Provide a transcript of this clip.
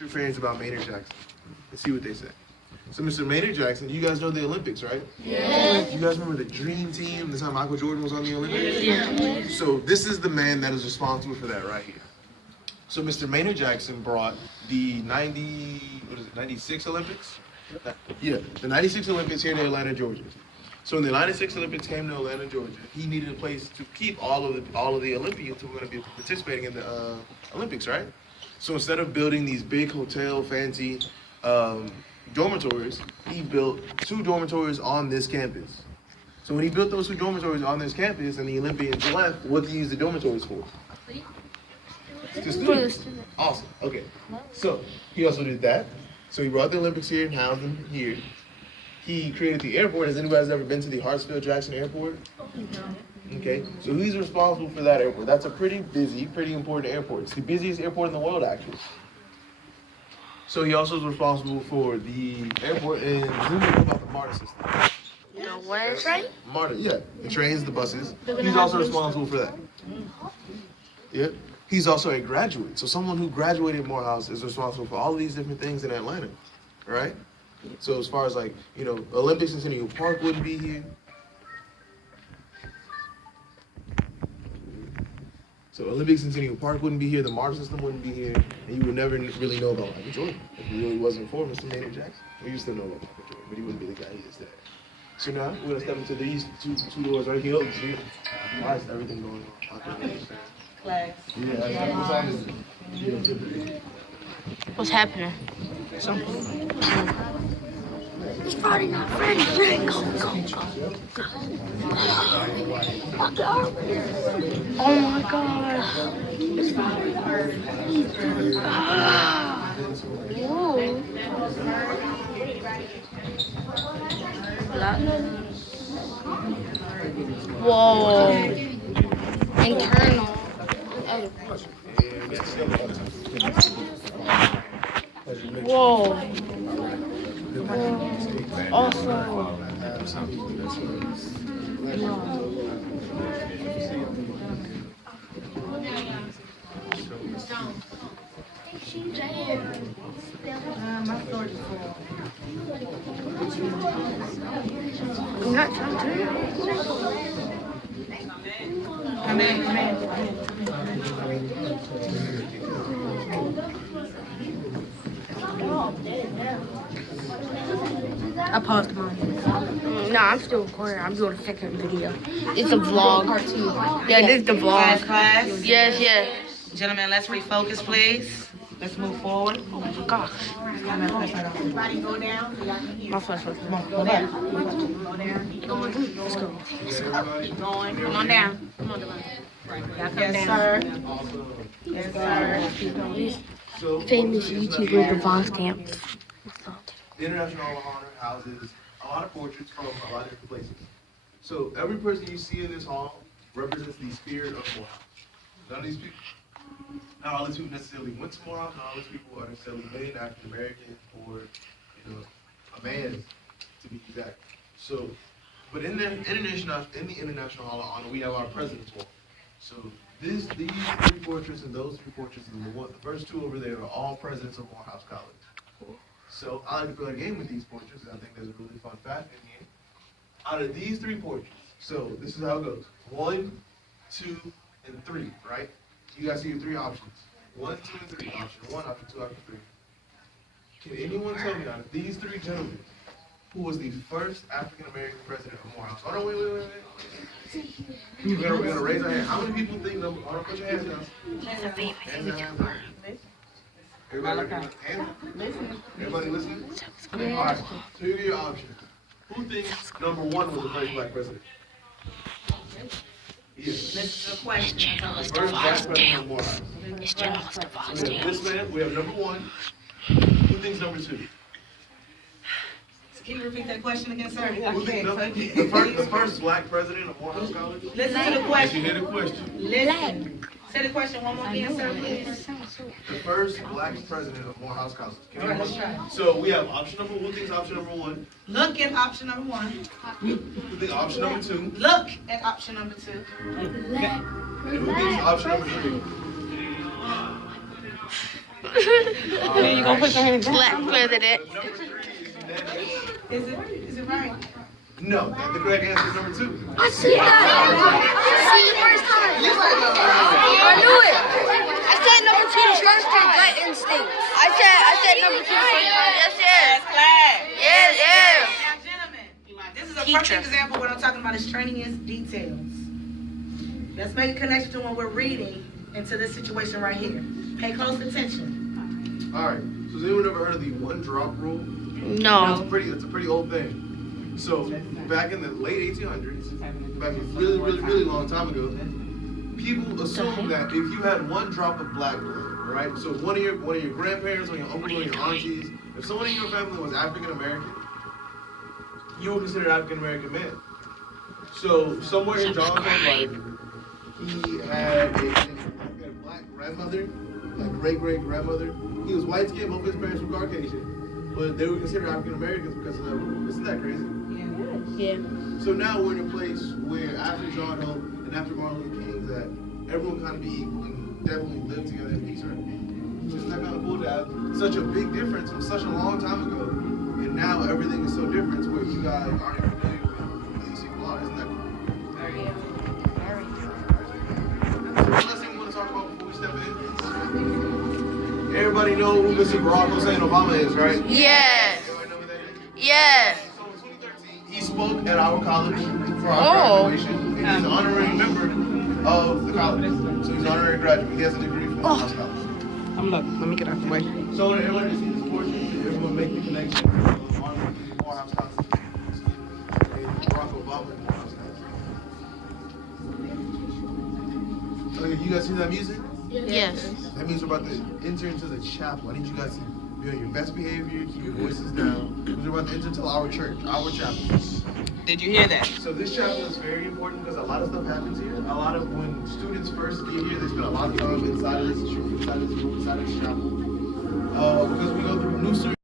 your parents about Maynard Jackson and see what they say. So, Mr. Maynard Jackson, you guys know the Olympics, right? Yes. You guys remember the Dream Team, the time Michael Jordan was on the Olympics? Yes. So, this is the man that is responsible for that right here. So, Mr. Maynard Jackson brought the 96 Olympics? Yeah, the 96 Olympics here in Atlanta, Georgia. So when the 96 Olympics came to Atlanta, Georgia, he needed a place to keep all of the Olympians who were going to be participating in the Olympics, right? So instead of building these big hotel, fancy dormitories, he built 2 dormitories on this campus. So when he built those 2 dormitories on this campus and the Olympians left, what did he use the dormitories for? To students. Awesome. Okay. So he also did that. So he brought the Olympics here and housed them here. He created the airport. Has anybody ever been to the Hartsfield-Jackson Airport? No. Okay, so he's responsible for that airport. That's a pretty busy, pretty important airport. It's the busiest airport in the world, actually. So he also is responsible for the airport and about the MARTA system. The what? Train? MARTA, yeah. The trains, the buses. He's also responsible for that. Yeah. He's also a graduate. So someone who graduated Morehouse is responsible for all of these different things in Atlanta, right? So as far as like, Olympics in Centennial Park wouldn't be here. So Olympics in Centennial Park wouldn't be here, the MARTA system wouldn't be here, and you would never really know about Michael Jordan if it really wasn't for Mr. Maynard Jackson. Well, you still know about Michael Jordan, but he wouldn't be the guy he is today. So now we're gonna step into these two doors right here. Why is everything going on? Class. What's happening? Something. It's Friday night, Freddy. Go. Oh my gosh. It's Friday Whoa. Internal. Whoa. Awesome. My storage is full. Not something. Come in. I paused mine. No, I'm still recording. I'm doing a second video. It's a vlog. Yeah, this is the vlog. Class. Yes. Gentlemen, let's refocus, please. Let's move forward. Oh my gosh. Everybody go down. My first one. Come on, go down. Go down. Let's go. Keep going. Come on down. Come on, Devon. Yes, sir. Yes, sir. So, Famous YouTuber Devon Stamps. The International Hall of Honor houses a lot of portraits from a lot of different places. So every person you see in this hall represents the spirit of Morehouse. None of these people, not all these people necessarily went to Morehouse, not all these people are necessarily made African American or a man, to be exact. So, but in the International Hall of Honor, we have our President's Wall. So these 3 portraits and those 3 portraits and the first 2 over there are all presidents of Morehouse College. So I like to play a game with these portraits, and I think there's a really fun fact in here. Out of these 3 portraits, so this is how it goes. 1, 2, and 3, right? You guys see your 3 options. 1, 2, and 3. Option 1, option 2, option 3. Can anyone tell me out of these 3 gentlemen, who was the first African-American president of Morehouse? Oh no, wait. We're gonna raise our hand. How many people think number? Oh, put your hands down. Hands down. Everybody listening? All right. So here are your options. Who thinks number 1 was the first black president? Yes. Listen to the question. First black president of Morehouse. It's Journalist Devon So we have this Stamps. man. We have number 1. Who thinks number 2? Can you repeat that question again, sir? Who thinks the first black president of Morehouse College? Listen to the You question. hear the question. Listen. Say the question one more again, sir, please. The first black president of Morehouse College. Can All right, you- let's try. So we have option number 1. Who thinks option number 1? Look at option number 1. Who thinks option number 2? Look at option number 2. And who thinks option number 3? You gonna put your hands down? Black president. Number 3 is unanimous. Is it right? No, the correct answer is number 2. I see that. See the first time. I knew it. I said number 2 the first time. Gut instinct. I said number 2 the first time. Yes, yes. Yes, yes. Now, gentlemen, this is a Teacher. perfect example. What I'm talking about is training is details. Let's make a connection to when we're reading into this situation right here. Pay close attention. All right. So has anyone ever heard of the one drop rule? No. It's a pretty old thing. So back in the late 1800s, back a really long time ago, people assumed that if you had one drop of black blood, right? So one of your grandparents, one of your uncles, one of your aunties, if someone in your family was African American, you were considered African American man. So somewhere in John's life, he had a black grandmother, like great grandmother. He was white skinned, both his parents were Caucasian, but they were considered African Americans because of that. Isn't that crazy? Yeah. So now we're in a place where after John Hope and after Martin Luther King, that everyone kind of be equal and definitely live together in peace, right? So isn't that kind of cool to have such a big difference from such a long time ago, and now everything is so different where you guys aren't even familiar with these people are. Isn't that cool? So one last thing we want to talk about before we step in. Everybody know who Mr. Barack Hussein Obama is, right? Yes. Everybody know who that is? Yes. So in 2013, he spoke at our college for our graduation, and he's an honorary member of the college. So he's an honorary graduate. He has a degree from Morehouse College. I'm looking. Let me get out the way. So everyone see this portion, everyone make the connection of Martin Luther King, Morehouse College, and Barack Obama in Morehouse College. Okay, you guys see that music? Yes. That means we're about to enter into the chapel. I need you guys to be on your best behavior, keep your voices down, because we're about to enter into our church, our chapel. Did you hear that? So this chapel is very important because a lot of stuff happens here. A lot of when students first get here, they spend a lot of time inside of this room, inside of this chapel. Because we go through new students.